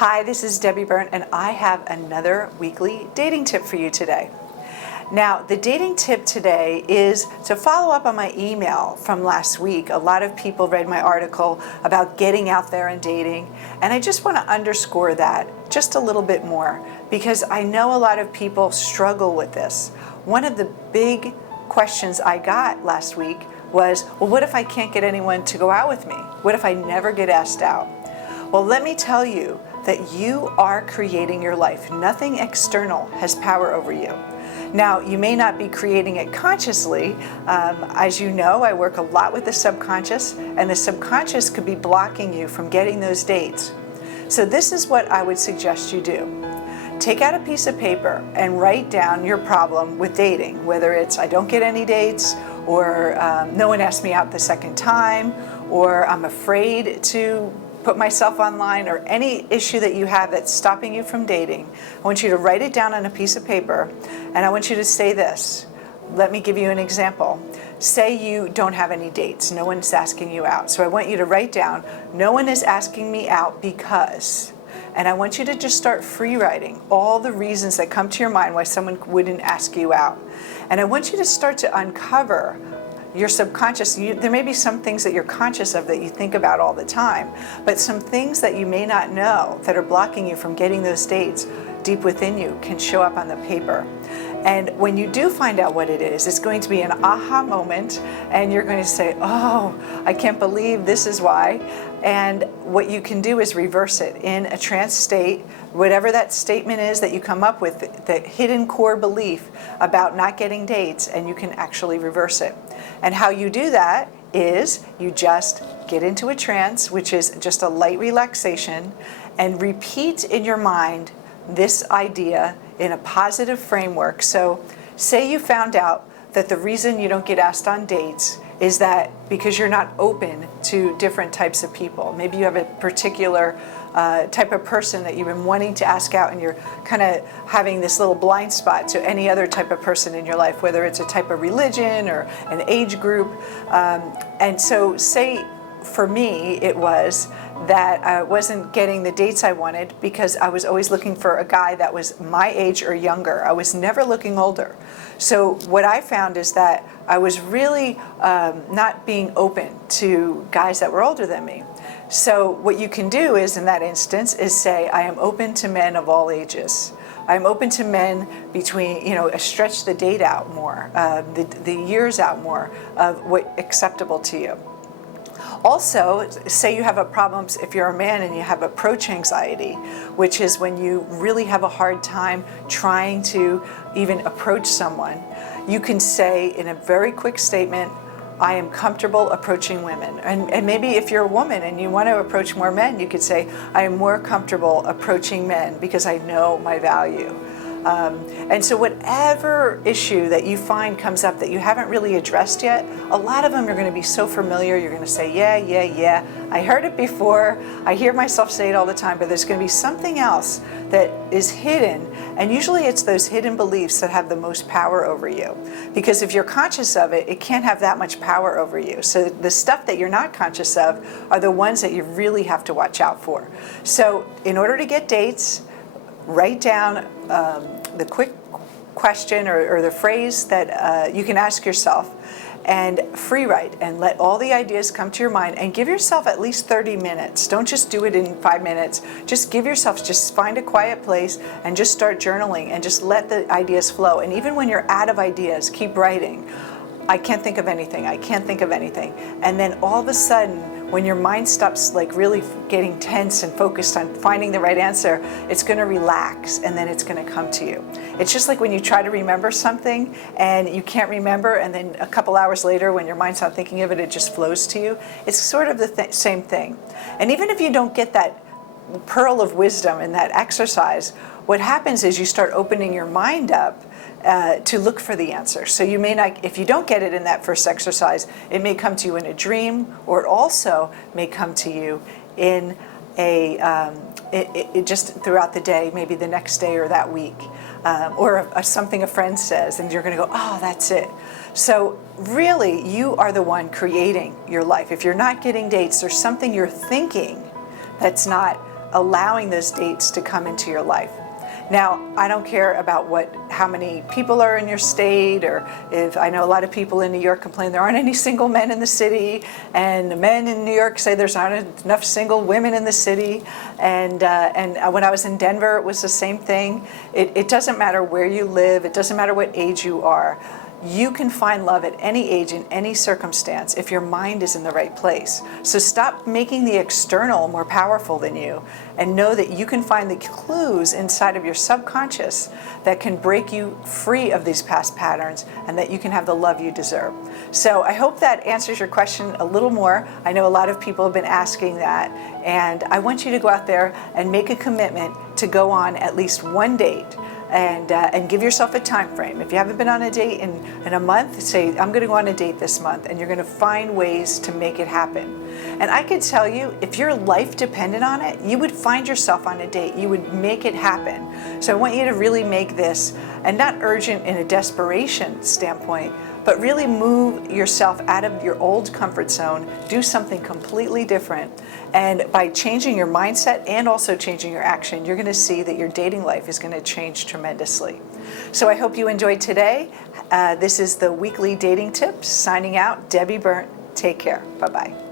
Hi, this is Debbie Byrne, and I have another weekly dating tip for you today. Now, the dating tip today is to follow up on my email from last week. A lot of people read my article about getting out there and dating, and I just want to underscore that just a little bit more because I know a lot of people struggle with this. One of the big questions I got last week was, well, what if I can't get anyone to go out with me? What if I never get asked out? Well, let me tell you that you are creating your life. Nothing external has power over you. Now, you may not be creating it consciously. As you know, I work a lot with the subconscious, and the subconscious could be blocking you from getting those dates. So this is what I would suggest you do. Take out a piece of paper and write down your problem with dating, whether it's I don't get any dates, or no one asked me out the second time, or I'm afraid to put myself online, or any issue that you have that's stopping you from dating. I want you to write it down on a piece of paper, and I want you to say this. Let me give you an example. Say you don't have any dates. No one's asking you out. So I want you to write down, no one is asking me out because, and I want you to just start free writing all the reasons that come to your mind why someone wouldn't ask you out. And I want you to start to uncover your subconscious. There may be some things that you're conscious of that you think about all the time, but some things that you may not know that are blocking you from getting those dates deep within you can show up on the paper. And when you do find out what it is, it's going to be an aha moment, and you're going to say, oh, I can't believe this is why. And what you can do is reverse it in a trance state, whatever that statement is that you come up with, the hidden core belief about not getting dates, and you can actually reverse it. And how you do that is you just get into a trance, which is just a light relaxation, and repeat in your mind this idea in a positive framework. So say you found out that the reason you don't get asked on dates is that because you're not open to different types of people. Maybe you have a particular type of person that you've been wanting to ask out, and you're kind of having this little blind spot to any other type of person in your life, whether it's a type of religion or an age group. And so say for me it was that I wasn't getting the dates I wanted because I was always looking for a guy that was my age or younger. I was never looking older. So what I found is that I was really not being open to guys that were older than me. So what you can do is, in that instance, is say, I am open to men of all ages. I'm open to men between, stretch the date out more, the years out more of what's acceptable to you. Also, say you have a problem, if you're a man and you have approach anxiety, which is when you really have a hard time trying to even approach someone, you can say in a very quick statement, I am comfortable approaching women. And maybe if you're a woman and you want to approach more men, you could say, I am more comfortable approaching men because I know my value. And so whatever issue that you find comes up that you haven't really addressed yet, a lot of them are going to be so familiar, you're going to say, yeah, I heard it before, I hear myself say it all the time, but there's going to be something else that is hidden, and usually it's those hidden beliefs that have the most power over you. Because if you're conscious of it, it can't have that much power over you. So the stuff that you're not conscious of are the ones that you really have to watch out for. So in order to get dates, write down the quick question or the phrase that you can ask yourself, and free write and let all the ideas come to your mind, and give yourself at least 30 minutes. Don't just do it in 5 minutes. Just find a quiet place and just start journaling and just let the ideas flow. And even when you're out of ideas, keep writing. I can't think of anything. And then all of a sudden, when your mind stops really getting tense and focused on finding the right answer, it's going to relax, and then it's going to come to you. It's just like when you try to remember something and you can't remember, and then a couple hours later when your mind's not thinking of it, it just flows to you. It's sort of the same thing. And even if you don't get that pearl of wisdom in that exercise, what happens is you start opening your mind up to look for the answer. So you may not, if you don't get it in that first exercise, it may come to you in a dream, or it also may come to you in it just throughout the day, maybe the next day or that week, or something a friend says, and you're going to go, oh, that's it. So really, you are the one creating your life. If you're not getting dates, there's something you're thinking that's not allowing those dates to come into your life. Now, I don't care about how many people are in your state, or if I know a lot of people in New York complain there aren't any single men in the city, and the men in New York say there's not enough single women in the city. And when I was in Denver, it was the same thing. It doesn't matter where you live. It doesn't matter what age you are. You can find love at any age, in any circumstance, if your mind is in the right place. So stop making the external more powerful than you, and know that you can find the clues inside of your subconscious that can break you free of these past patterns, and that you can have the love you deserve. So I hope that answers your question a little more. I know a lot of people have been asking that, and I want you to go out there and make a commitment to go on at least one date. And give yourself a time frame. If you haven't been on a date in a month, say, I'm going to go on a date this month, and you're going to find ways to make it happen. And I could tell you, if your life depended on it, you would find yourself on a date. You would make it happen. So I want you to really make this, and not urgent in a desperation standpoint, but really move yourself out of your old comfort zone, do something completely different. And by changing your mindset and also changing your action, you're going to see that your dating life is going to change tremendously. So I hope you enjoyed today. This is the weekly dating tips. Signing out, Debbie Burnt. Take care. Bye-bye.